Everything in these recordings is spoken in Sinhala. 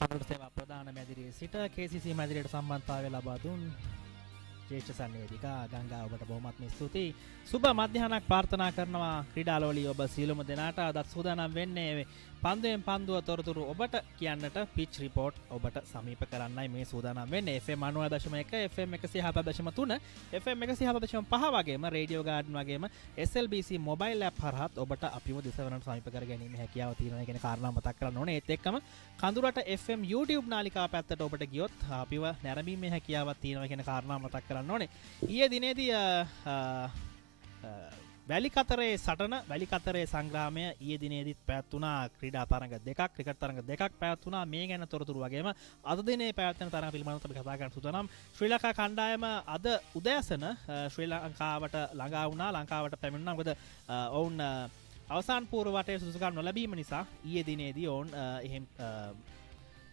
කරුණු සේවා ප්‍රධාන මැදිරියේ සිට KCC මැදිරියට සම්බන්ධතාවය ලබා දුන් ජේෂ්ඨ සංවේදිකා ගංගා ඔබට බොහොමත්ම ස්තුතියි. සුබ මධ්‍යහනක් ප්‍රාර්ථනා කරනවා ක්‍රීඩාලෝලී ඔබ සියලුම දෙනාට. අදත් සූදානම් වෙන්නේ පන්දුවෙන් පන්දුව තොරතුරු ඔබට කියන්නට පිච් රිපෝට් ඔබට සමීප කරන්නයි මේ සූදානම් වෙන්නේ. FM 90.1 FM 107.3 FM 107.5 වගේම රේඩියෝ ගාඩන් වගේම SLBC මොබයිල් ඇප් හරහත් ඔබට අපිව දිසවනට සමීප කර ගැනීම හැකියාව තියෙනවා කියන කාරණා මතක් කරන්න ඕනේ. ඒත් එක්කම කඳුරට FM YouTube නාලිකා පැත්තට ඔබට ගියොත් අපිව නැරඹීමේ හැකියාවක් තියෙනවා කියන කාරණා මතක් කරන්න ඕනේ. ඊයේ දිනේදී වැලිකතරේ සටන වැලිකතරේ සංග්‍රාමය ඊයේ දිනේදීත් පැවැත්වුණා. ක්‍රීඩා තරඟ දෙකක් ක්‍රිකට් තරඟ දෙකක් පැවැත්වුණා. මේ ගැන තොරතුරු වගේම අද දිනේ පැවැත්වෙන තරඟ පිළිබඳව අපි කතා කරන්න සූදානම්. ශ්‍රී ලංකා කණ්ඩායම අද උදෑසන ශ්‍රී ලංකාවට ළඟා වුණා. ලංකාවට පැමිණුණා. මොකද ඔවුන් අවසාන පූර්ව වටේ සුදුසුකම් නොලැබීම නිසා ඊයේ දිනේදී ඔවුන් එහෙම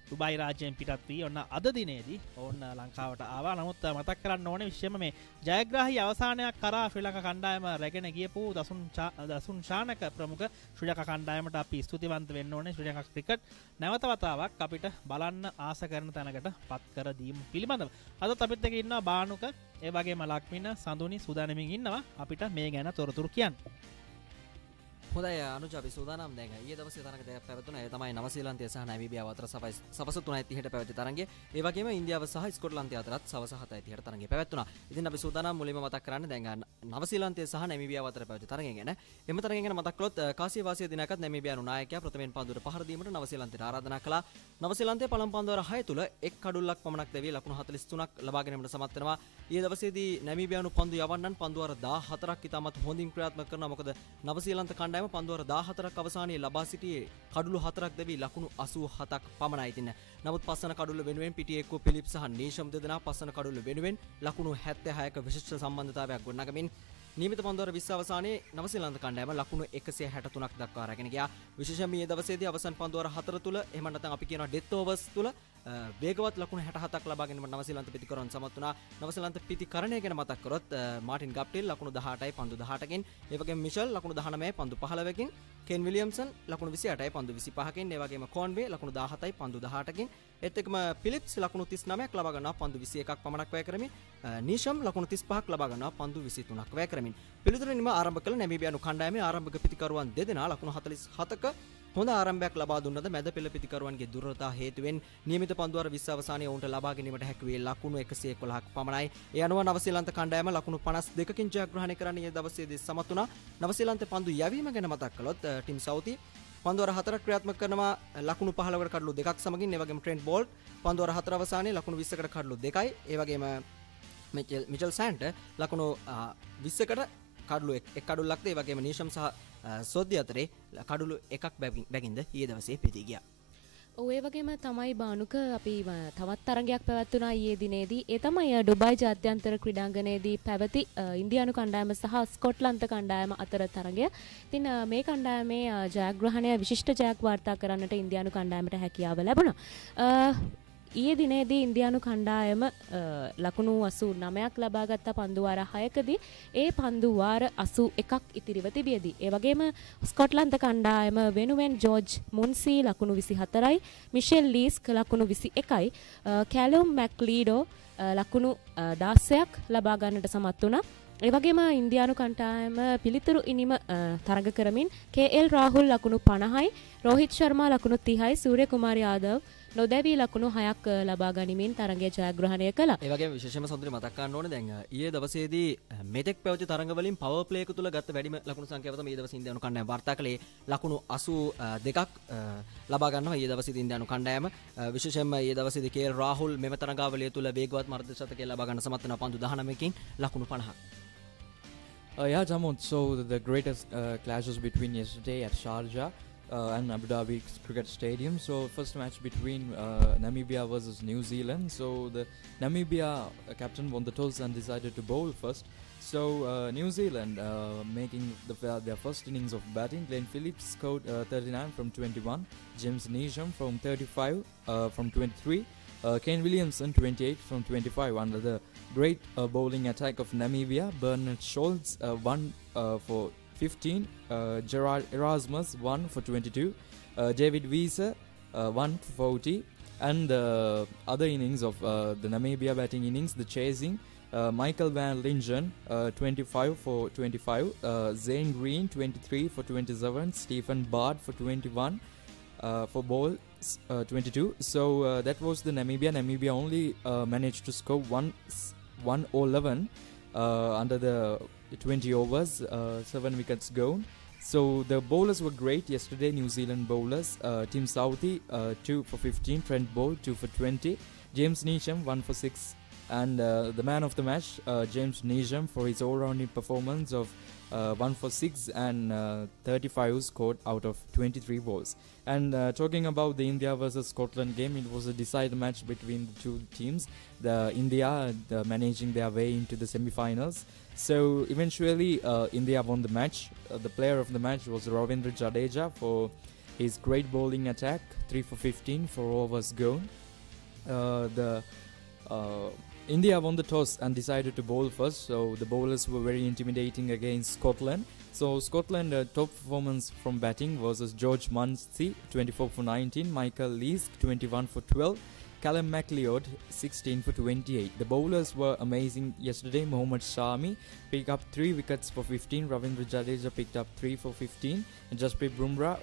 දුබයි රාජ්‍යයෙන් පිටත් වී ඔන්න අද දිනේදී ඔවුන් ලංකාවට ආවා. නමුත් මතක් කරන්න ඕනේ විශේෂයෙන්ම මේ ජයග්‍රාහී අවසානයක් කරා ශ්‍රී ලංකා කණ්ඩායම රැගෙන ගියපු දසුන් ශානක ප්‍රමුඛ ශ්‍රී ලංකා කණ්ඩායමට අපි ස්තුතිවන්ත වෙන්න ඕනේ. ශ්‍රී ලංකා ක්‍රිකට් නැවත වතාවක් අපිට බලන්න ආස කරන තැනකට පත් කර දීම පිළිබඳව. අදත් අපිත් එක්ක ඉන්නවා බානුක, ඒ වගේම ලක්මින, සඳුනි සූදානමින් ඉන්නවා අපිට මේ ගැන තොරතුරු කියන්න. හොඳයි අනුජ අපි සූදානම් දැන් ඊයේ දවසේ තරඟ දෙකක් පැවතුණා. ඒ තමයි නවසීලන්තය සහ නැමීබියාව අතර සවස් 3:30ට පැවති තරඟය. ඒ වගේම ඉන්දියාව සහ ස්කොට්ලන්තය අතරත් සවස් 7:30ට තරඟය පැවැත්වුණා. ඉතින් අපි සූදානම් මුලින්ම මතක් කරන්නේ දැන් නවසීලන්තය සහ නැමීබියාව අතර පැවති තරඟය ගැන. එම තරඟය ගැන මතක් කළොත් කාසිය වාසිය දිනකත් නැමීබියානු නායකයා ප්‍රථමයෙන් පන්දුවට පහර දීමට නවසීලන්තයට ආරාධනා කළා. නවසීලන්තය පළමු පන්දුවර 6 තුල එක් කඩුල්ලක් පමණක් දැවී ලකුණු 43ක් ලබා ගැනීමට සමත් වෙනවා. ඊයේ දවසේදී නැමීබියානු පන්දු යවන්නන් පන්දුවර 14ක් ඉතාමත් හොඳින් ක්‍රියාත්මක කරනවා. මොකද නවසීලන්ත කණ්ඩායම පන්දුවර 14ක් අවසානයේ ලබා සිටියේ කඩුළු 4ක් දැවී ලකුණු 87ක් පමණයි. තින්න නමුත් පස්සන කඩුල්ල වෙනුවෙන් පිටියෙක්කෝ පිලිප් සහ නීෂම් දෙදෙනා පස්සන කඩුල්ල වෙනුවෙන් ලකුණු 76ක විශිෂ්ට සම්බන්ධතාවයක් ගොඩනගමින් නියමිත පන්දුවර 20 අවසානයේ නවසීලන්ත කණ්ඩායම ලකුණු 163ක් දක්වා රැගෙන ගියා. විශේෂයෙන්ම මේ දවසේදී අවසන් පන්දුවර 4 තුල එහෙම නැත්නම් අපි කියනවා ඩෙත් ඕවර්ස් තුල වේගවත් ලකුණු 67ක් ලබා ගැනීමට නවසීලන්ත පිටිකරන් සමත් වුණා. නවසීලන්ත පිටිකරණය ගැන මතක් කරොත් මාටින් ගප්ටිල් ලකුණු 18යි පන්දු 18කින්, ඒ වගේම මිෂල් ලකුණු 19යි පන්දු 15කින්, කෙන් විලියම්සන් ලකුණු 28යි පන්දු 25කින්, ඒ වගේම කොන්වේ ලකුණු 17යි පන්දු 18කින්, ඒත් එක්කම ෆිලිප්ස් ලකුණු 39ක් ලබා ගන්නවා පන්දු 21ක් පමණක් වැය කරමින්, නීෂම් ලකුණු 35ක් ලබා ගන්නවා පන්දු 23ක් වැය කරමින්. පිළිතුරින්ම ආරම්භ කළ නැමීබියානු කණ්ඩායමේ ආරම්භක පිටිකරුවන් දෙදෙනා ලකුණු 47ක හොඳ ආරම්භයක් ලබා දුන්නද මැද පෙළ පිටිකරුවන්ගේ දුර්වලතා හේතුවෙන් නියමිත පන්දුවර 20 අවසානයේ ඔවුන්ට ලබා ගැනීමට හැකි වේ ලකුණු 111ක් පමණයි. ඒ අනුව නවසීලන්ත කණ්ඩායම ලකුණු 52කින් ජයග්‍රහණය කරන්න ඊයේ දවසේදී සමත් වුණා. නවසීලන්ත පන්දු යැවීම ගැන මතක් කළොත් ටිම් සවුති පන්දුවර 4ක් ක්‍රියාත්මක කරනවා ලකුණු 15කට කඩලු 2ක් සමගින්. ඒ වගේම ට්‍රෙන්ට් බෝල්ට් පන්දුවර 4 අවසානයේ ලකුණු 20කට කඩලු 2යි. ඒ වගේම මිචෙල් සෑන්ට් ලකුණු 20කට කඩලු 1 කඩුල්ලක්ද. ඒ වගේම නීෂම් සහ සොද්දි අතරේ කඩුළු එකක් බැගින්ද ඊයේ දවසේ පිටී ගියා. ඔය වගේම තමයි බානුක අපි තවත් තරගයක් පැවැත්වුණා ඊයේ දිනේදී. ඒ තමයි ඩුබයි ජාත්‍යන්තර ක්‍රීඩාංගණයේදී පැවති ඉන්දියානු කණ්ඩායම සහ ස්කොට්ලන්ත කණ්ඩායම අතර තරගය. ඉතින් මේ කණ්ඩායමේ ජයග්‍රහණය විශිෂ්ට ජයක් වාර්තා කරන්නට ඉන්දියානු කණ්ඩායමට හැකියාව ලැබුණා. ඊයේ දිනේදී ඉන්දියානු කණ්ඩායම ලකුණු 89ක් ලබාගත්ත පන්දුවාර 6කදී ඒ පන්දුවාර 81ක් ඉතිරිව තිබියදී. ඒ වගේම ස්කොට්ලන්ත කණ්ඩායම වෙනුවෙන් ජෝර්ජ් මුන්සි ලකුණු 24යි, මිෂෙල් ලීස්ක් ලකුණු 21යි, කැලුම් මැක්ලීඩෝ ලකුණු 16ක් ලබා ගන්නට සමත් වුණා. ඒ වගේම ඉන්දියානු කණ්ඩායම පිළිතුරු ඉනිම තරග කරමින් KL රාහුල් ලකුණු 50යි, රෝහිත් ශර්මා ලකුණු 30යි, සූර්ය කුමාර යාදව් නොදැවී ලකුණු 6ක් ලබා ගනිමින් තරගය ජයග්‍රහණය කළා. ඒ වගේම විශේෂම සොඳුරි මතක් කරන්න ඕනේ දැන් ඊයේ දවසේදී මෙතෙක් පැවති තරඟ වලින් පවර් ප්ලේ එක තුල ගත්ත වැඩිම ලකුණු සංඛ්‍යාව තමයි ඊයේ දවසේ ඉන්දියානු කණ්ඩායම වාර්තා කළේ. ලකුණු 82ක් ලබා ගන්නවා ඊයේ දවසේදී ඉන්දියානු කණ්ඩායම. විශේෂයෙන්ම ඊයේ දවසේදී KL රාහුල් මෙම තරඟාවලිය තුල වේගවත් මාර්ග ශතකය ලබා ගන්න සමත් වෙනවා පන්දු 19කින් ලකුණු 50ක්. Yeah, Jamon. So the greatest clashes between yesterday at Sharjah and Abu Dhabi Cricket Stadium. So first match between Namibia versus New Zealand. So the Namibia captain won the toss and decided to bowl first. So New Zealand making their first innings of batting. Glenn Phillips scored 39 from 21. James Neesham from 35 from 23. Kane Williamson 28 from 25 under the great bowling attack of Namibia. Bernard Scholz 1 for 15, Gerard Erasmus 1 for 22, David Wieser 1 for 40, And the other innings of the Namibia batting innings, the chasing, Michael van Lingen 25 for 25, Zane Green 23 for 27, Stephen Bard for 21, for balls 22. So that was the Namibia. Namibia only managed to score 1 or 11 under the 20 overs, 7 wickets gone. So the bowlers were great yesterday, New Zealand bowlers. Tim Southee 2 for 15, Trent Boult 2 for 20, James Neesham 1 for 6, and the man of the match, James Neesham, for his all-rounding performance of 1 for 6 and 35 scored out of 23 balls. And talking about the India versus Scotland game, it was a decided match between the two teams. The India managing their way into the semi-finals. So eventually India won the match. The player of the match was Ravindra Jadeja for his great bowling attack, 3 for 15 for overs gone. India won the toss and decided to bowl first, so the bowlers were very intimidating against Scotland. So Scotland top performance from batting versus George Munsey 24 for 19, Michael Leask 21 for 12, Callum MacLeod 16 for 28. The bowlers were amazing yesterday. Mohammad Shami picked up 3 wickets for 15, Ravindra Jadeja picked up 3 for 15, and Jasprit Bumrah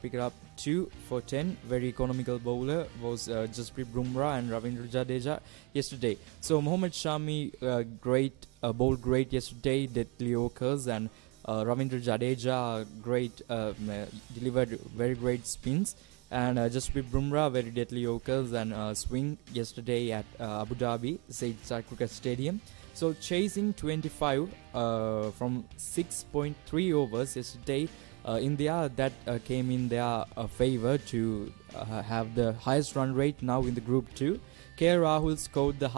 picked up 2 for 10. Very economical bowler was Jasprit Bumrah and Ravindra Jadeja yesterday. So Mohammad Shami bowled great yesterday, deadly Yorkers, and Ravindra Jadeja delivered very great spins, and Jasprit Bumrah very deadly Yorkers and swing yesterday at Abu Dhabi Said Cricket Stadium. So chasing 25 from 6.3 overs yesterday, India that came in their favour to have the highest run rate now in the Group 2. KL Rahul scored the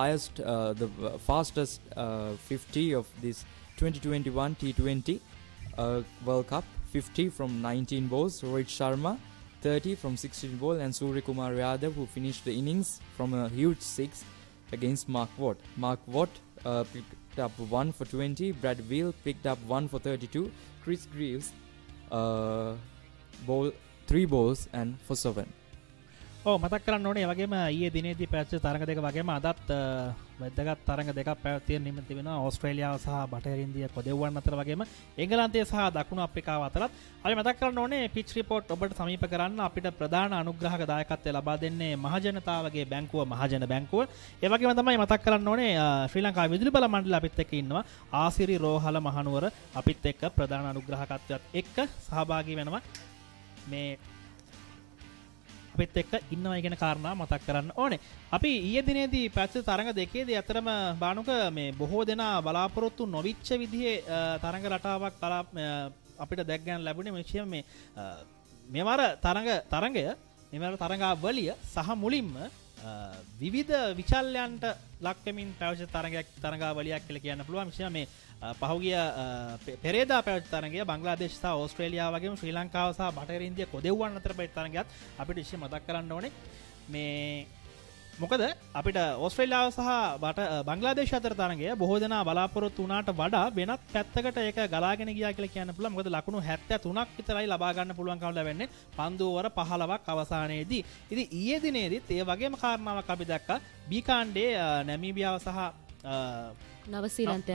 fastest 50 of this 2021 T20 World Cup, 50 from 19 balls. Rohit Sharma 30 from 16 balls, and Surya Kumar Yadav, who finished the innings from a huge 6 against Mark Watt. Mark Watt picked up 1 for 20, Brad Veal picked up 1 for 32, Chris Greaves 3 balls and for 7. මතක් කරන්න ඕනේ වගේම ඊයේ දිනේදී පැවැත්වෙච්ච තරඟ දෙක වගේම අදත් වැදගත් තරඟ දෙකක් පැවැත්වෙන නිමිති වෙනවා ඕස්ට්‍රේලියාව සහ බටහිර ඉන්දියා කොදෙව්වන් අතර වගේම එංගලන්තය සහ දකුණු අප්‍රිකාව අතරත් අපි මතක් කරන්න ඕනේ පිච් රිපෝට් ඔබට සමීප කරන්න අපිට ප්‍රධාන අනුග්‍රහක දායකත්වය ලබා දෙන්නේ මහජනතාවගේ බැංකුව මහජන බැංකුව. ඒ වගේම තමයි මතක් කරන්න ඕනේ ශ්‍රී ලංකා විදුලි බල මණ්ඩලය අපිත් එක්ක ඉන්නවා. ආසිරි රෝහල මහනුවර අපිත් එක්ක ප්‍රධාන අනුග්‍රහකත්වයත් එක්ක සහභාගී වෙනවා. මේ අපිත් එක්ක ඉන්නවා කියන කාරණා මතක් කරන්න ඕනේ. අපි ඊයේ දිනේදී පැවැත්වෙච්ච තරඟ දෙකේදී අතරම බානුක මේ බොහෝ දෙනා බලාපොරොත්තු නොවිච්ච විදිහේ තරඟ රටාවක් අපිට දැක් ගන්න ලැබුණේ මේ මේ මෙවර තරඟය මෙවර තරඟාවලිය සහ මුලින්ම විවිධ විචල්යන්ට ලක් වෙමින් පැවැත්වෙච්ච තරඟාවලියක් කියලා කියන්න පුළුවන්. විශේෂයෙන් මේ පහුගිය පෙරේදා පැවැත්වෙච්ච තරඟය බංග්ලාදේශ සහ ඕස්ට්‍රේලියාව වගේම ශ්‍රී ලංකාව සහ බටහිර ඉන්දියා කොදෙව්වන් අතර පැවැත්වෙච්ච තරඟයත් අපිට විශේෂ මතක් කරන්න ඕනේ. මේ මොකද අපිට ඕස්ට්‍රේලියාව සහ බංග්ලාදේශ අතර තරඟය බොහෝ දෙනා බලාපොරොත්තු වුණාට වඩා වෙනත් පැත්තකට ඒක ගලාගෙන ගියා කියලා කියන්න පුළුවන්. මොකද ලකුණු 73ක් විතරයි ලබා ගන්න පුළුවන්කම ලැබෙන්නේ පන්දු ඕවර 15ක් අවසානයේදී. ඉතින් ඊයේ දිනේදීත් ඒ වගේම කාරණාවක් අපි දැක්කා. බී කාණ්ඩේ නැමීබියාව සහ නවසීලන්තය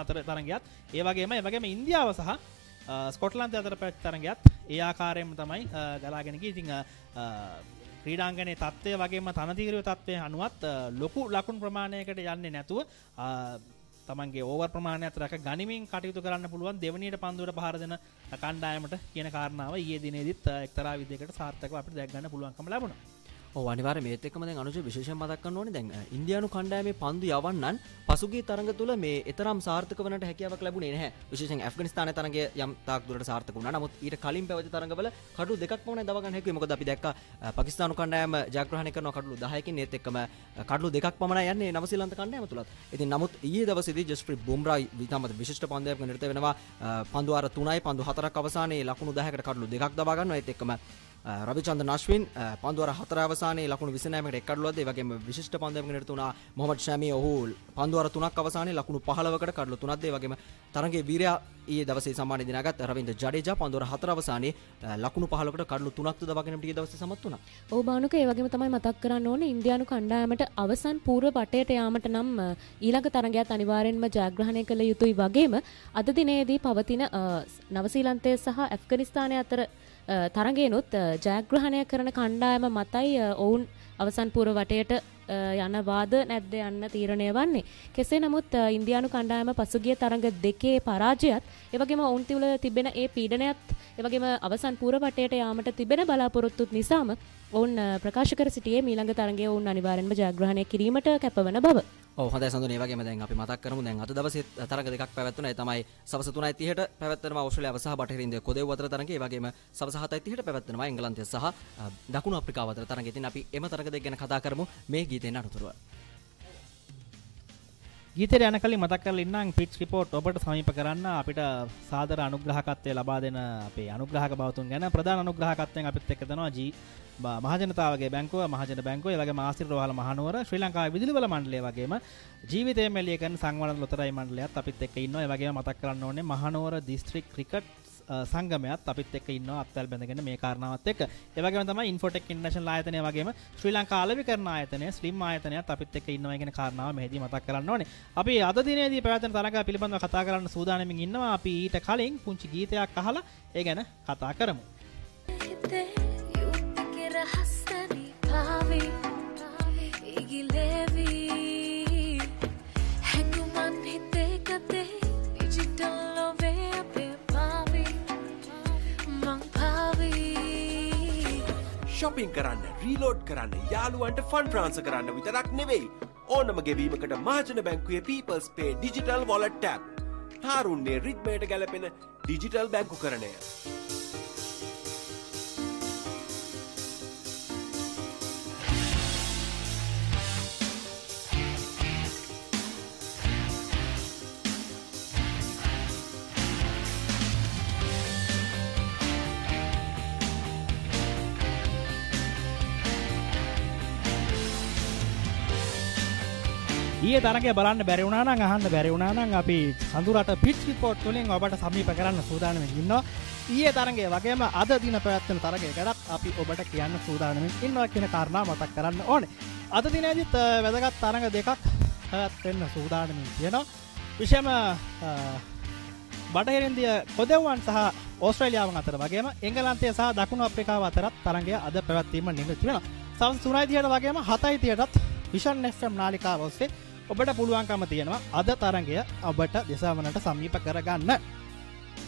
අතර තරඟයත් ඒ වගේම ඉන්දියාව සහ ස්කොට්ලන්තය අතර පැවැත්වෙච්ච තරඟයත් ඒ ආකාරයෙන්ම තමයි ගලාගෙන ගියේ. ඉතින් ක්‍රීඩාංගනයේ තත්ත්වය වගේම තනතිරව තත්ත්වය අනුවත් ලොකු ලකුණු ප්‍රමාණයකට යන්නේ නැතුව තමන්ගේ ඕවර් ප්‍රමාණයත් රැක ගනිමින් කටයුතු කරන්න පුළුවන් දෙවනියට පන්දුවට පහර දෙන කණ්ඩායමට කියන කාරණාව ඊයේ දිනේදීත් එක්තරා විදිහකට සාර්ථකව අපිට දැක් ගන්න පුළුවන්කම ලැබුණා. අනිවාර්ය මේත් එක්කම දැන් අනුජ විශේෂයෙන් මතක් කරන්න ඕනේ දැන් ඉන්දියානු කණ්ඩායමේ පන්දු යවන්නන් පසුගිය තරඟ තුල මේ තරම් සාර්ථක වන්නට හැකියාවක් ලැබුණේ නැහැ. විශේෂයෙන් ඇෆ්ගනිස්තානයේ තරඟය යම් තාක් දුරට සාර්ථක වුණා. නමුත් ඊට කලින් පැවති තරඟවල කඩලු දෙකක් පමණයි දව ගන්න හැකියි. මොකද අපි දැක්කා පාකිස්තානු කණ්ඩායම ජයග්‍රහණය කරන කඩලු 10කින් ඒත් එක්කම කඩලු දෙකක් පමණයි යන්නේ නවසීලන්ත කණ්ඩායම තුලත්. ඉතින් නමුත් ඊයේ දවසේදී ජස්ප්‍රීත් බුම්රා විතමත විශිෂ්ට පන්දුවක නිරත වෙනවා. පන්දු 3යි පන්දු 4ක් අවසානයේ ලකුණු 10කට කඩලු දෙකක් දබා ගන්නවා. ඒත් එක්කම රවිචන්ද්‍රන් අශ්වින් පන්දුවර 4 අවසානයේ ලකුණු 29කට එක්කඩලුවද ඒ වගේම විශිෂ්ට පන්දුවකින් නිරත වුණා මොහමඩ් ෂමි ඔහු පන්දුවර 3ක් අවසානයේ ලකුණු 15කට කඩලු 3ක්ද ඒ වගේම තරගයේ වීරයා ඊයේ දවසේ සම්මානය දිනාගත් රවින්ද්‍ර ජඩේජා පන්දුවර 4 අවසානයේ ලකුණු 15කට කඩලු 3ක්ද දවගෙනට ඊයේ දවසේ සමත් වුණා. ඔව් බානුක ඒ වගේම තමයි මතක් කරන්න ඕනේ ඉන්දියානු කණ්ඩායමට අවසන් පූර්ව වටයට යාමට නම් ඊළඟ තරගයත් අනිවාර්යෙන්ම ජයග්‍රහණය කළ යුතුයි වගේම අද දිනේදී පවතින නවසීලන්තය සහ ඇෆ්ගනිස්තානය අතර තරගයනොත් ජයග්‍රහණය කරන කණ්ඩායම මතයි ඔවුන් අවසන් පූර්ව වටයට යනවාද නැද්ද යන්න තීරණය වන්නේ. කෙසේ නමුත් ඉන්දියානු කණ්ඩායම පසුගිය තරඟ දෙකේ පරාජයත් එවැගේම ඔවුන් තුළ තිබෙන ඒ පීඩනයත් එවැගේම අවසන් පූර්ව වටයට යාමට තිබෙන බලාපොරොත්තුත් නිසාම ඔවුන් ප්‍රකාශ කර සිටියේ ඊළඟ තරගයේ ඔවුන් අනිවාර්යෙන්ම ජයග්‍රහණය කිරීමට කැපවන බව. ඔව් හොඳයි සඳුන් ඒ වගේම දැන් අපි මතක් කරමු දැන් අද දවසේ තරග දෙකක් පැවැත්වුණා. ඒ තමයි සවස් 3:30ට පැවැත්වෙනවා ඕස්ට්‍රේලියාව සහ බටහිර ඉන්දියාව කොදෙව් අතර තරගය. ඒ වගේම සවස් 7:30ට පැවැත්වෙනවා එංගලන්තය සහ දකුණු අප්‍රිකාව අතර තරගය. ඉතින් අපි එම තරග දෙක ගැන කතා කරමු මේ ගීතෙන් අනුතරව. ගීතයට යන කලින් මතක් කරලා ඉන්නම් පිච් රිපෝට් ඔබට සමීප කරන්න අපිට සාදර අනුග්‍රහකත්වය ලබා දෙන අපේ අනුග්‍රහක බවතුන් ගැන ප්‍රධාන අනුග්‍රහකත්වයෙන් අපිත් එක්ක දෙනවා මහජනතාවගේ බැංකුව මහජන බැංකුව ඒ වගේම ආසිරි රෝහල මහනුවර ශ්‍රී ලංකාවේ විදුලි බල මණ්ඩලය වගේම ජීවිතය මෙලිය කරන සංවර්ධන ලොතරැයි මණ්ඩලයත් අපිත් එක්ක ඉන්නවා. ඒ වගේම මතක් කරන්න ඕනේ මහනුවර දිස්ත්‍රික් ක්‍රිකට් සංගමයත් අපිත් එක්ක ඉන්නවා අත්වැල් බැඳගෙන මේ කාරණාවත් එක්ක. ඒ වගේම තමයි ඉන්ෆෝටෙක් ඉන්ටර්නැෂනල් ආයතනය වගේම ශ්‍රී ලංකා අලෙවිකරණ ආයතනය ස්ලිම් ආයතනයත් අපිත් එක්ක ඉන්නවා කියන කාරණාව මෙහිදී මතක් කරන්න ඕනේ. අපි අද දිනේදී පැවැත්වෙන තරග පිළිබඳව කතා කරන්න සූදානම්ින් ඉන්නවා. අපි ඊට කලින් පුංචි ගීතයක් අහලා ඒ ගැන කතා කරමු. shopping කරන්න, රීලෝඩ් කරන්න, යාළුවන්ට ෆන්ඩ් ට්‍රාන්ස්ෆර් කරන්න විතරක් නෙවෙයි. ඕනම ගෙවීමකට මහජන බැංකුවේ People's Pay Digital Wallet Tab. තාරුණ්‍යයේ රිද්මයට ගැලපෙන ඩිජිටල් බැංකුකරණය. ඊයේ තරගය බලන්න බැරි වුණා නම් අහන්න බැරි වුණා නම් අපි සඳුරට පිච් රිපෝට් වලින් ඔබට සමීප කරන්න සූදානම්ින් ඉන්නවා. ඊයේ තරගය වගේම අද දින පැවැත්වෙන තරගයකටත් අපි ඔබට කියන්න සූදානම්ින් ඉන්නවා කියන කාරණාව මතක් කරන්න ඕනේ. අද දිනේදීත් වැදගත් තරග දෙකක් පැවැත්වෙන්න සූදානම්ින් තියෙනවා. විශේෂම බටහිර ඉන්දියා කොදෙව්වන් සහ ඕස්ට්‍රේලියාව අතර වගේම එංගලන්තය සහ දකුණු අප්‍රිකාව අතරත් තරගය අද පැවැත්වීම නියමිත වෙනවා. සවස් 3:30ට වගේම 7:30ටත් විෂන් FM නාලිකාව ඔස්සේ ඔබට පුළුවන්කම තියෙනවා අද තරගය ඔබට දෙසවනට සමීප කරගන්න.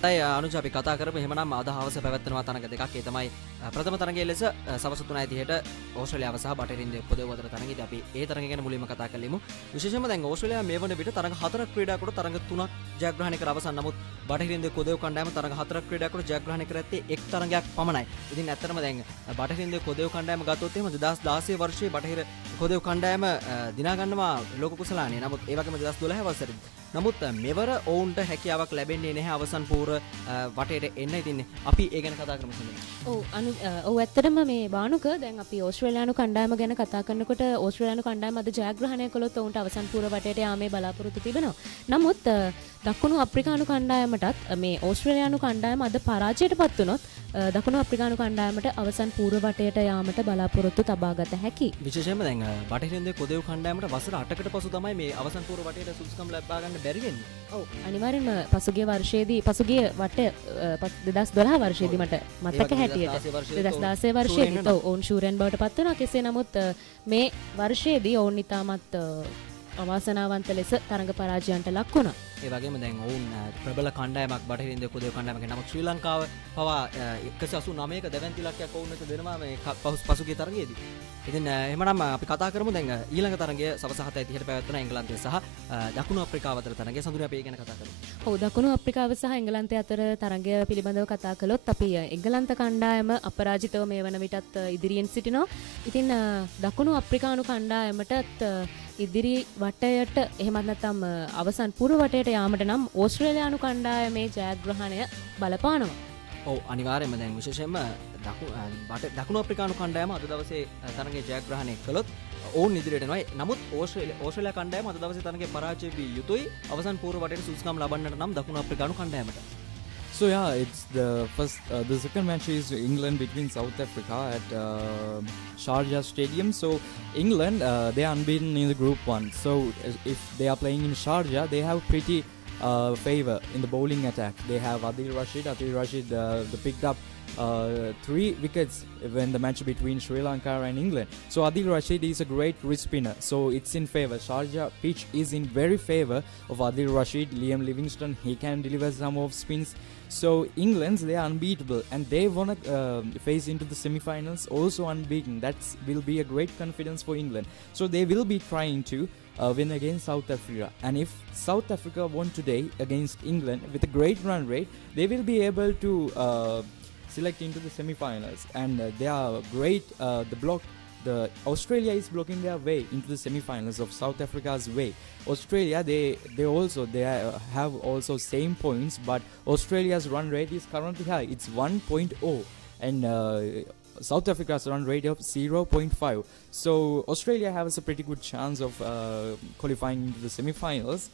අනුජ අපි කතා කරමු එහෙමනම් අද හවස පැවැත්වෙනවා තරග දෙකක්. ඒ තමයි ප්‍රථම තරගය ලෙස සවස් 3:30ට ඕස්ට්‍රේලියාව සහ බටහිර ඉන්දියාව කොදෙව් අතර තරගයේදී අපි ඒ තරගය ගැන මුලින්ම කතා කරලිමු. විශේෂයෙන්ම දැන් ඕස්ට්‍රේලියාව මේ වන විට තරග 4ක් ක්‍රීඩා කොට තරග 3ක් ජයග්‍රහණය කර අවසන්. නමුත් බටහිර ඉන්දියාව කොදෙව් කණ්ඩායම තරග 4ක් ක්‍රීඩා කොට ජයග්‍රහණය කර ඇත්තේ එක් තරගයක් පමණයි. ඉතින් ඇත්තටම දැන් බටහිර ඉන්දියාව කොදෙව් කණ්ඩායම ගත්තොත් එහෙම 2016 වර්ෂයේ බටහිර කොදෙව් කණ්ඩායම දිනා ගන්නවා ලෝක කුසලානේ. නමුත් ඒ වගේම 2012 වසරේදී නමුත් මෙවර ඔවුන්ට හැකියාවක් ලැබෙන්නේ නැහැ අවසන් පූර්ව වටේට එන්න. ඉතින් අපි ඒ ගැන කතා කරමු. ඔව් ඇත්තටම මේ බානුක දැන් අපි ඕස්ට්‍රේලියානු කණ්ඩායම ගැන කතා කරනකොට ඕස්ට්‍රේලියානු කණ්ඩායම අද ජයග්‍රහණය කළොත් ඔවුන්ට අවසන් පූර්ව වටේට යාමේ බලාපොරොත්තු තිබෙනවා. නමුත් දකුණු අප්‍රිකානු කණ්ඩායමටත් මේ ඕස්ට්‍රේලියානු කණ්ඩායම අද පරාජයටපත් වුණොත් දකුණු අප්‍රිකානු කණ්ඩායමට අවසන් පූර්ව වටේට යාමට බලාපොරොත්තු තබා ගත හැකි. විශේෂයෙන්ම දැන් බටහිර ඉන්දියාව කොදෙව් කණ්ඩායමට වසර 8කට පසු තමයි මේ අවසන් පූර්ව වටේට සුදුසුකම් ලබා ගන්න බැරි වෙන්නේ. ඔව් අනිවාර්යෙන්ම පසුගිය වර්ෂයේදී පසුගිය වට 2012 වර්ෂයේදී මට මතක හැටියට 2016 වර්ෂයේදී ඔවුන් ශූරයන් බවට පත් වුණා. කෙසේ නමුත් මේ වර්ෂයේදී ඔවුන් ඉතාමත් අවාසනාවන්ත ලෙස තරඟ පරාජයන්ට ලක් වුණා. ඒ වගේම දැන් ඔවුන් ප්‍රබල කණ්ඩායමක් බටහිර ඉන්දියාව කොදෙව් කණ්ඩායමක්. නමුත් ශ්‍රී ලංකාව පවා 189ක දැවැන්ති ඉලක්කයක් ඔවුන් වෙත දෙනවා මේ පසුගිය තරගයේදී. ඉතින් එහෙමනම් අපි කතා කරමු දැන් ඊළඟ තරගය සවස් 7:30ට පැවැත්වෙන එංගලන්තය සහ දකුණු අප්‍රිකාව අතර තරගය. සඳුරේ අපි ඒ ගැන කතා කරමු. ඔව් දකුණු අප්‍රිකාව සහ එංගලන්තය අතර තරගය පිළිබඳව කතා කළොත් අපි එංගලන්ත කණ්ඩායම අපරාජිතව මේ වන විටත් ඉදිරියෙන් සිටිනවා. ඉතින් දකුණු අප්‍රිකානු කණ්ඩායමටත් ඉදිරි වටයට එහෙමත් නැත්නම් අවසන් පූර්ව වටයට යාමට නම් ඕස්ට්‍රේලියානු කණ්ඩායමේ ජයග්‍රහණය බලපානවා. ඔව් අනිවාර්යයෙන්ම දැන් විශේෂයෙන්ම දකුණු අප්‍රිකානු කණ්ඩායම අද දවසේ තරගයේ ජයග්‍රහණය කළොත් ඔවුන් ඉදිරියට යනවා. නමුත් ඕස්ට්‍රේලියා කණ්ඩායම අද දවසේ තරගයේ පරාජය වී යුතුයි. අවසන් පූර්ව වටේට සුදුසුකම් ලබන්නට නම් දකුණු අප්‍රිකානු කණ්ඩායමට. So yeah, it's the second match is England between South Africa at Sharjah Stadium. So England, they are unbeaten in the Group 1. So if they are playing in Sharjah, they have pretty favor in the bowling attack. They have Adil Rashid. They picked up 3 wickets when the match between Sri Lanka and England. So Adil Rashid is a great wrist spinner. So it's in favor. Sharjah pitch is in very favor of Adil Rashid. Liam Livingstone, he can deliver some off spins. So England, they are unbeatable and they want to face into the semi-finals also unbeaten. That will be a great confidence for England. So they will be trying to win against South Africa. And if South Africa won today against England with a great run rate, they will be able to select into the semi-finals. And they are great. The Australia is blocking their way into the semi-finals of South Africa's way. Australia, they have also same points, but Australia's run rate is currently high. It's 1.0, and South Africa's run rate of 0.5. So Australia has a pretty good chance of qualifying into the semi-finals.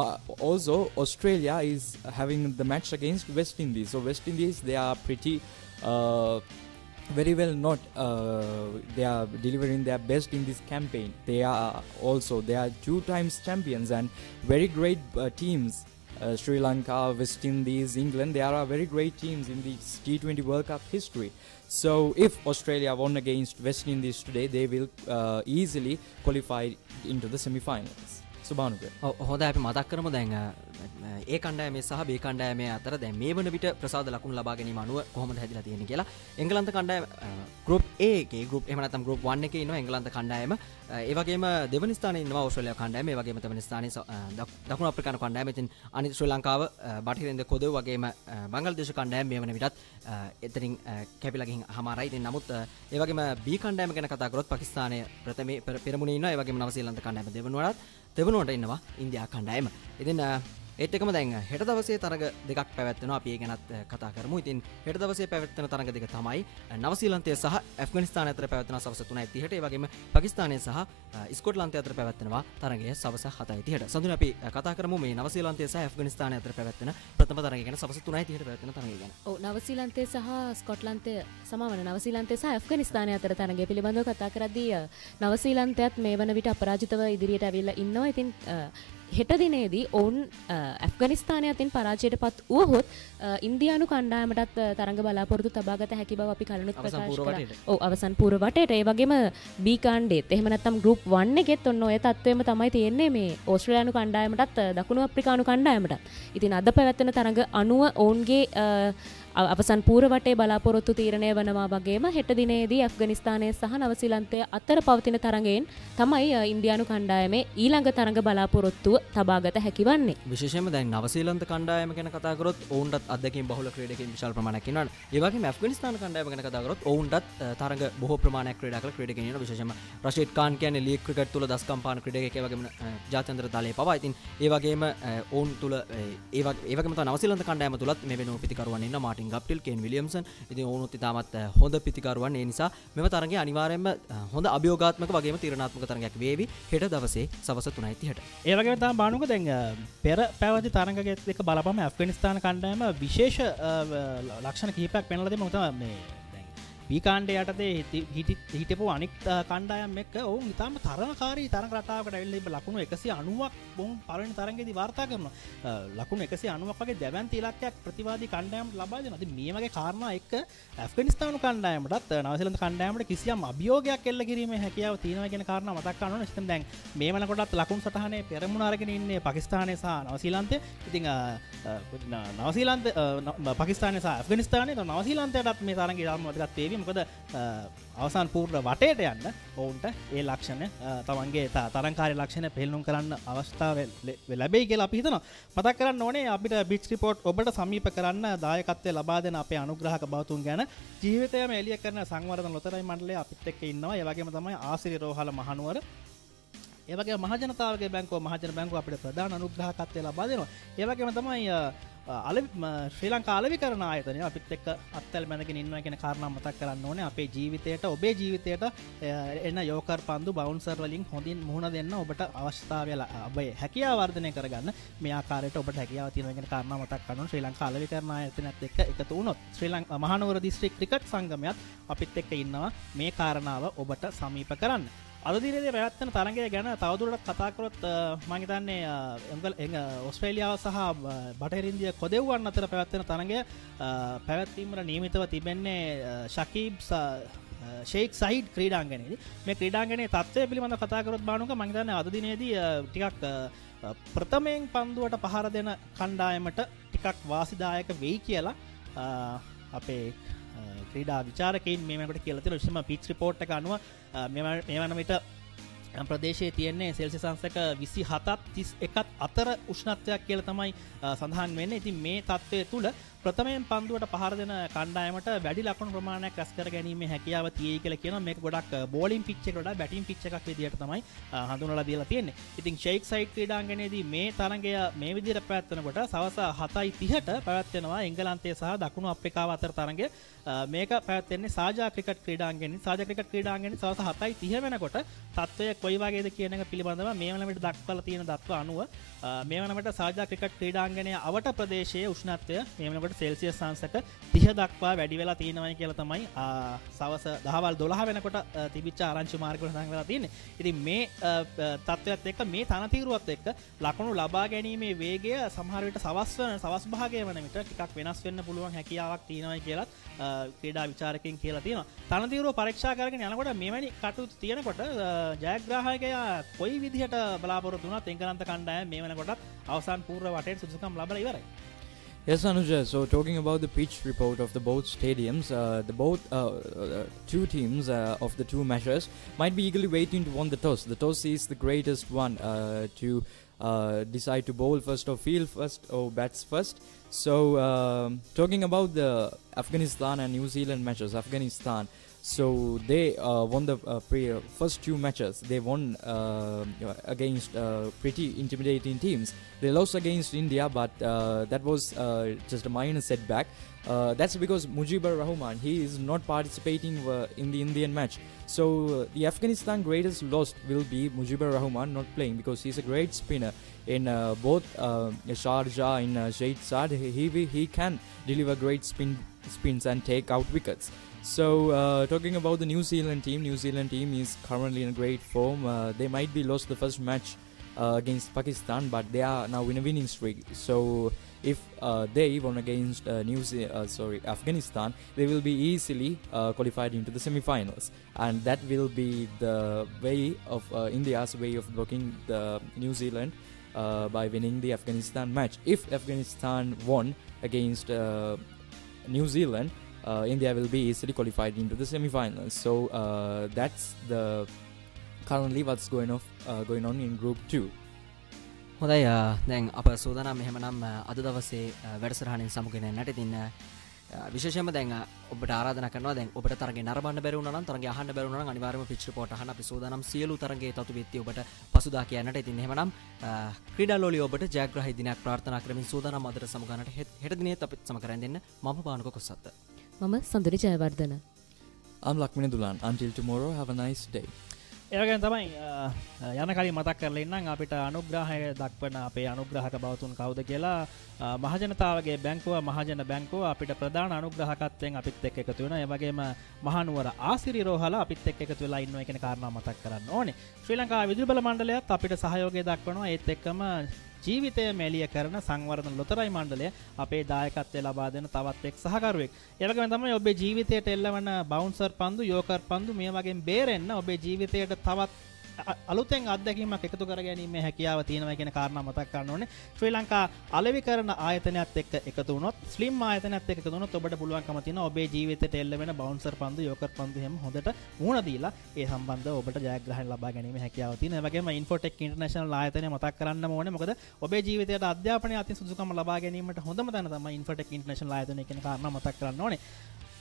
But also Australia is having the match against West Indies. So West Indies, they are pretty very well not they are delivering their best in this campaign. They are 2 times champions and very great teams. Sri Lanka, West Indies, England, they are very great teams in the T20 World Cup history. So if Australia won against West Indies today, they will easily qualify into the semi-finals. So Bhanuka. හොඳයි අපි මතක් කරමු දැන් ඒ කණ්ඩායමේ සහ B කණ්ඩායමේ අතර දැන් මේ වන විට ප්‍රසාද ලකුණු ලබා ගැනීම අනුව කොහොමද හැදිලා තියෙන්නේ කියලා. එංගලන්ත කණ්ඩායම ගෲප් A එකේ ගෲප් එහෙම නැත්නම් ගෲප් 1 එකේ ඉන්නවා එංගලන්ත කණ්ඩායම. ඒ වගේම දෙවනි ස්ථානයේ ඉන්නවා ඕස්ට්‍රේලියා කණ්ඩායම. ඒ වගේම දෙවනි ස්ථානයේ දකුණු අප්‍රිකානු කණ්ඩායම. ඉතින් අනිත් ශ්‍රී ලංකාව බටහිරින්ද කොදෙව් වගේම බංග්ලාදේශ කණ්ඩායම මේ වන විටත් එතනින් කැපිලා ගිහින් හමාරයි. ඉතින් නමුත් ඒ වගේම B කණ්ඩායම ගැන කතා කරොත් පාකිස්තානය ප්‍රථමේ පෙරමුණේ ඉන්නවා. ඒ වගේම නවසීලන්ත කණ්ඩායම දෙවනුවට ඉන්නවා ඉන්දියා කණ්ඩායම. ඉතින් ඒත් එකම දැන් හෙට දවසේ තරග දෙකක් පැවැත්වෙනවා. අපි ඒ ගැනත් කතා කරමු. ඉතින් හෙට දවසේ පැවැත්වෙන තරග දෙක තමයි නවසීලන්තය සහ ඇෆ්ගනිස්තානය අතර පැවැත්වෙන සවස් 3:30ට. ඒ වගේම පාකිස්තානය සහ ස්කොට්ලන්තය අතර පැවැත්වෙනවා තරගය සවස් 7:30ට. සඳුනේ අපි කතා කරමු මේ නවසීලන්තය සහ ඇෆ්ගනිස්තානය අතර පැවැත්වෙන ප්‍රථම තරගය ගැන සවස් 3:30ට පැවැත්වෙන තරගය ගැන. ඔව් නවසීලන්තය සහ ස්කොට්ලන්තය නවසීලන්තය සහ ඇෆ්ගනිස්තානය අතර තරගය පිළිබඳව කතා කරද්දී නවසීලන්තයත් මේ වන විට අපරාජිතව ඉදිරියට ඇවිල්ලා ඉන්නවා. ඉතින් හෙට දිනේදී ඔවුන් ඇෆ්ගනිස්තානය අතින් පරාජයට පත් වුවහොත් ඉන්දියානු කණ්ඩායමටත් තරඟ බලාපොරොත්තු තබාගත හැකි බව අපි කලිනුත් ප්‍රකාශ කළා. ඔව් අවසන් පූර්ව වටේට. ඒ වගේම B කාණ්ඩයේත් එහෙම නැත්නම් ගෲප් 1 එකෙත් ඔන්න ඔය තත්ත්වෙම තමයි තියෙන්නේ මේ ඕස්ට්‍රේලියානු කණ්ඩායමටත් දකුණු අප්‍රිකානු කණ්ඩායමටත්. ඉතින් අද පැවැත්වෙන තරඟ අනුව ඔවුන්ගේ අවසන් පූර්ව වටේ බලාපොරොත්තු තීරණය වනවා වගේම හෙට දිනේදී ඇෆ්ගනිස්තානය සහ නවසීලන්තය අතර පවතින තරඟයෙන් තමයි ඉන්දියානු කණ්ඩායමේ ඊළඟ තරඟ බලාපොරොත්තුව තබාගත හැකි වන්නේ. විශේෂයෙන්ම දැන් නවසීලන්ත කණ්ඩායම ගැන කතා කරොත් ඔවුන්ටත් අත්දැකීම් බහුල ක්‍රීඩකයන් විශාල ප්‍රමාණයක් ඉන්නවා. ඒ වගේම ඇෆ්ගනිස්තාන කණ්ඩායම ගැන කතා කරොත් ඔවුන්ටත් තරඟ බොහෝ ප්‍රමාණයක් ක්‍රීඩා කළ ක්‍රීඩකයන් ඉන්නවා. විශේෂයෙන්ම රෂීද් ඛාන් කියන්නේ ලීග් ක්‍රිකට් තුල දස්කම් පාන ක්‍රීඩකයෙක්. ඒ වගේම ජාත්‍යන්තර දලයේ පවා. ඉතින් ඒ වගේම ඔවුන් තුල ඒ වගේම තමයි නවසීලන්ත කණ්ඩායම තුලත් මේ වෙනුව පිතිකරුවන් ඉන්නවා. Martin ගප්ටිල්, Kane Williamson. ඉතින් ඔවුනුත් ඉතාමත් හොඳ පිතිකරුවන්. ඒ නිසා මෙම තරගය අනිවාර්යයෙන්ම හොඳ අභියෝගාත්මක වගේම තීරණාත්මක තරගයක් වේවි හෙට දවසේ සවස් 3:30ට. ඒ වගේම තමයි බානුක දැන් පෙර පැවති තරගයක එක බලපම ඇෆ්ගනිස්තාන කණ්ඩායම විශේෂ ලක්ෂණ කිහිපයක් පෙන්වලා දෙමු. මොකද මේ දැන් B කාණ්ඩය යටතේ හිටපු අනික් කණ්ඩායම් එක්ක ඔවුන් ඉතාම තරණකාරී තරඟ රටාවකට ඇවිල්ලා ඉබ ලකුණු 190ක් බොහොම පළවෙනි තරඟයේදී වාර්තා කරනවා. ලකුණු 190ක් වගේ දැවැන්ත ඉලක්කයක් ප්‍රතිවාදී කණ්ඩායමට ලබා දෙනවා. ඉතින් මේ වගේ කාරණා එක්ක ඇෆ්ගනිස්තානු කණ්ඩායමටත් නවසීලන්ත කණ්ඩායමට කිසියම් අභියෝගයක් එල්ල කිරීමේ හැකියාව තියෙනවා කියන කාරණා මතක් කරන්න ඕනේ. ඉතින් දැන් මේ වෙනකොටත් ලකුණු සටහනේ පෙරමුණ අරගෙන ඉන්නේ පාකිස්තානය සහ නවසීලන්තය. ඉතින් නවසීලන්ත පාකිස්තානය සහ ඇෆ්ගනිස්තානය නවසීලන්තයටත් මේ තරඟය ඉතාම වැදගත් වේවි. මොකද අවසාන පූර්ව වටේට යන්න ඔවුන්ට ඒ ලක්ෂණ තමන්ගේ තරංකාරී ලක්ෂණ පෙන්නුම් කරන්න අවස්ථාව ලැබෙයි කියලා අපි හිතනවා. මතක් කරන්න ඕනේ අපිට බිච් රිපෝට් ඔබට සමීප කරන්න දායකත්වය ලබා දෙන අපේ අනුග්‍රහක බවතුන් ගැන ජීවිතයම එළිය කරන සංවර්ධන ලොතරැයි මණ්ඩලය අපිත් එක්ක ඉන්නවා. ඒ වගේම තමයි ආසිරි රෝහල මහනුවර, ඒ වගේම මහජනතාවගේ බැංකුව මහජන බැංකුව අපිට ප්‍රධාන අනුග්‍රහකත්වය ලබා දෙනවා. ඒ වගේම තමයි ශ්‍රී ලංකා අලෙවිකරණ ආයතනය අපිත් එක්ක අත්වැල් බැඳගෙන ඉන්නවා කියන කාරණා මතක් කරන්න ඕනේ. අපේ ජීවිතයට ඔබේ ජීවිතයට එන යෝකර් පන්දු බවුන්සර් වලින් හොඳින් මුහුණ දෙන්න ඔබට අවශ්‍යතාවය ඔබේ හැකියාව වර්ධනය කරගන්න මේ ආකාරයට ඔබට හැකියාව තියෙනවා කියන කාරණා මතක් කරනවා. ශ්‍රී ලංකා අලෙවිකරණ ආයතනයත් එක්ක එකතු වුණොත් ශ්‍රී ලංකා මහනුවර දිස්ත්‍රික් ක්‍රිකට් සංගමයත් අපිත් එක්ක ඉන්නවා මේ කාරණාව ඔබට සමීප කරන්න. අද දිනේදී පැවැත්වෙන තරගය ගැන තවදුරටත් කතා කරොත් මම හිතන්නේ ඕස්ට්‍රේලියාව සහ බටහිර ඉන්දියා කොදෙව්වන් අතර පැවැත්වෙන තරගය පැවැත්වීමට නියමිතව තිබෙන්නේ ශකීබ් ෂේක් සයිඩ් ක්‍රීඩාංගණයේදී. මේ ක්‍රීඩාංගණයේ තත්ත්වය පිළිබඳව කතා කරොත් බානුක මම හිතන්නේ අද දිනේදී ටිකක් ප්‍රථමයෙන් පන්දුවට පහර දෙන කණ්ඩායමට ටිකක් වාසිදායක වෙයි කියලා අපේ ක්‍රීඩා විචාරකයින් මේ වෙනකොට කියලා තියෙනවා. විශේෂම පිච් රිපෝට් එක අනුව මේ වන විට ප්‍රදේශයේ තියෙන්නේ සෙල්සියස් අංශක 27ත් 31ත් අතර උෂ්ණත්වයක් කියලා තමයි සඳහන් වෙන්නේ. ඉතින් මේ තත්ත්වය තුල ප්‍රථමයෙන් පන්දුවට පහර දෙන කණ්ඩායමට වැඩි ලකුණු ප්‍රමාණයක් රැස් කර ගැනීමේ හැකියාව තියෙයි කියලා කියනවා. මේක ගොඩක් බෝලින් පිච් එකට වඩා බැටින් පිච් එකක් විදියට තමයි හඳුන්වලා දීලා තියෙන්නේ. ඉතින් ෂේක් සයිඩ් ක්‍රීඩාංගණයේදී මේ තරගය මේ විදියට පැවැත්වෙනකොට සවස 7:30ට පැවැත්වෙනවා එංගලන්තය සහ දකුණු අප්‍රිකාව අතර තරගය. මේක පැවැත්වෙන්නේ සාජා ක්‍රිකට් ක්‍රීඩාංගණයේ. සාජා ක්‍රිකට් ක්‍රීඩාංගණයේ සවස 7:30 වෙනකොට තත්ත්වය කොයි වගේද කියන එක පිළිබඳව මේ වන විට දක්වලා තියෙන දත්ව අනුව මේ වන විට සාජා ක්‍රිකට් ක්‍රීඩාංගණයේ අවට ප්‍රදේශයේ උෂ්ණත්වය මේ වෙනකොට සෙල්සියස් අංශක 30 දක්වා වැඩි වෙලා තියෙනවායි කියලා තමයි සවස දහවල් 12 වෙනකොට තිබිච්ච ආරංචි මාර්ගවල සඳහන් වෙලා තියෙන්නේ. ඉතින් මේ තත්ත්වයත් එක්ක මේ තනතිරුවත් එක්ක ලකුණු ලබා ගැනීමේ වේගය සමහර විට සවස් භාගය වන විට ටිකක් වෙනස් වෙන්න පුළුවන් හැකියාවක් තියෙනවායි කියලාත් ක්‍රීඩා විචාරකයන් කියලා තියෙනවා. තනතිරුව පරීක්ෂා කරගෙන යනකොට මෙවැනි කටයුතු තියෙනකොට ජයග්‍රාහකයා කොයි විදිහට බලාපොරොත්තු වුණත් එංගලන්ත කණ්ඩායම මේ වෙනකොටත් අවසාන පූර්ව වටේට සුදුසුකම් ලබලා ඉවරයි. Yes, Anuja. So talking about the pitch report of the both stadiums, the both two teams of the two matches might be eagerly waiting to win the toss. The toss is the greatest one to decide to bowl first or field first or bats first. So talking about the Afghanistan and New Zealand matches, Afghanistan. So they won the first two matches. They won against pretty intimidating teams. They lost against India, but that was just a minor setback. That's because Mujibur Rahman, he is not participating in the Indian match. So the Afghanistan greatest loss will be Mujibur Rahman not playing because he's a great spinner in both Sharjah and Sheikh Saad. He can deliver great spins and take out wickets. So talking about the New Zealand team is currently in a great form. They might be lost the first match against Pakistan, but they are now in a winning streak. So if they won against Afghanistan, they will be easily qualified into the semi-finals, and that will be the way of India's way of blocking the New Zealand by winning the Afghanistan match. If Afghanistan won against New Zealand, India will be easily qualified into the semi-finals. So that's the currently what's going on in Group 2. හොඳයි දැන් අප සූදානම් එහෙමනම් අද දවසේ වැඩසටහනින් සමුගෙන යන්නට. ඉතින් විශේෂයෙන්ම දැන් ඔබට ආරාධනා කරනවා දැන් ඔබට තරගේ නරඹන්න බැරි වුණා නම් තරගේ අහන්න බැරි වුණා නම් අනිවාර්යයෙන්ම පිච් රිපෝට් අහන්න අපි සූදානම් සියලු තරගේ තතු විත්ති ඔබට පසුදා කියන්නට. ඉතින් එහෙමනම් ක්‍රීඩා ලෝලිය ඔබට ජයග්‍රාහී දිනයක් ප්‍රාර්ථනා කරමින් සූදානම් අදට සමගන්නට හෙට දිනේත් අපිත් සම කරන් දෙන්න. මම පානුක කොස්සත්ත. මම සඳුරි Jayawardena. I'm Lakmini Dulan. Until tomorrow, have a nice day. ඒවගෙන් තමයි යන කලින් මතක් කරලා ඉන්නම් අපිට අනුග්‍රහය දක්වන අපේ අනුග්‍රහක බවතුන් කවුද කියලා. මහජනතාවගේ බැංකුව මහජන බැංකුව අපිට ප්‍රධාන අනුග්‍රහකත්වයෙන් අපිත් එක්ක එකතු වෙනවා. ඒ වගේම මහනුවර ආසිරි රෝහල අපිත් එක්ක එකතු වෙලා ඉන්නවා කියන කාරණා මතක් කරන්න ඕනේ. ශ්‍රී ලංකා විදුලි බල මණ්ඩලයත් අපිට සහයෝගය දක්වනවා. ඒත් එක්කම ජීවිතය මෙලිය කරන සංවර්ධන ලොතරැයි මණ්ඩලය අපේ දායකත්වය ලබා දෙන තවත් එක් සහකරුවෙක්. ඒ වගේම තමයි ඔබේ ජීවිතයට එල්ලවන බවුන්සර් පන්දු, යෝකර් පන්දු මේ වගේම බේරෙන්න ඔබේ ජීවිතයට තවත් අලුතෙන් අත්දැකීමක් එකතු කර ගැනීමේ හැකියාව තියෙනවා කියන කාරණා මතක් කරන්න ඕනේ. ශ්‍රී ලංකා අලෙවිකරණ ආයතනයත් එක්ක එකතු වුණොත්, ස්ලිම් ආයතනයත් එක්ක එකතු වුණොත් ඔබට පුළුවන්කම තියෙනවා ඔබේ ජීවිතයට එල්ල වෙන බවුන්සර් පන්දු, යෝකර් පන්දු හැම හොඳට මුහුණ දීලා ඒ සම්බන්ධව ඔබට ජයග්‍රහණ ලබා ගැනීමේ හැකියාව තියෙනවා. ඒ වගේම ඉන්ෆෝටෙක් ඉන්ටර්නැෂනල් ආයතනය මතක් කරන්න ඕනේ. මොකද ඔබේ ජීවිතයට අධ්‍යාපනය අතින් සුදුසුකම ලබා ගැනීමට හොඳම තැන තමයි ඉන්ෆෝටෙක් ඉන්ටර්නැෂනල් ආයතනය කියන කාරණා මතක් කරන්න ඕනේ.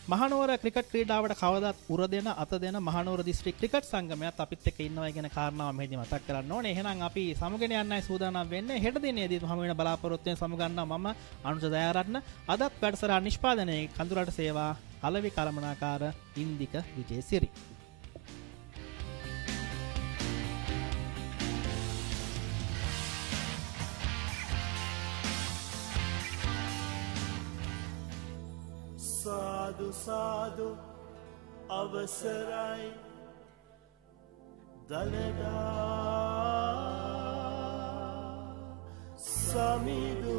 මහනුවර ක්‍රිකට් ක්‍රීඩාවට කවදාත් උර දෙන අත දෙන මහනුවර දිස්ත්‍රික් ක්‍රිකට් සංගමයත් අපිත් එක්ක ඉන්නවා කියන කාරණාව මෙහිදී මතක් කරන්න ඕනේ. එහෙනම් අපි සමුගෙන යන්නයි සූදානම් වෙන්නේ. හෙට දිනේදී හමු වෙන බලාපොරොත්තු වෙන සමුගන්නවා මම අනුජ දයාරත්න. අදත් වැඩසටහන නිෂ්පාදනයේ කඳුරට සේවා අලවි කළමනාකාර ඉන්දික විජේසිරි. සාදු සාදු අවසරයි දලදා සමිදු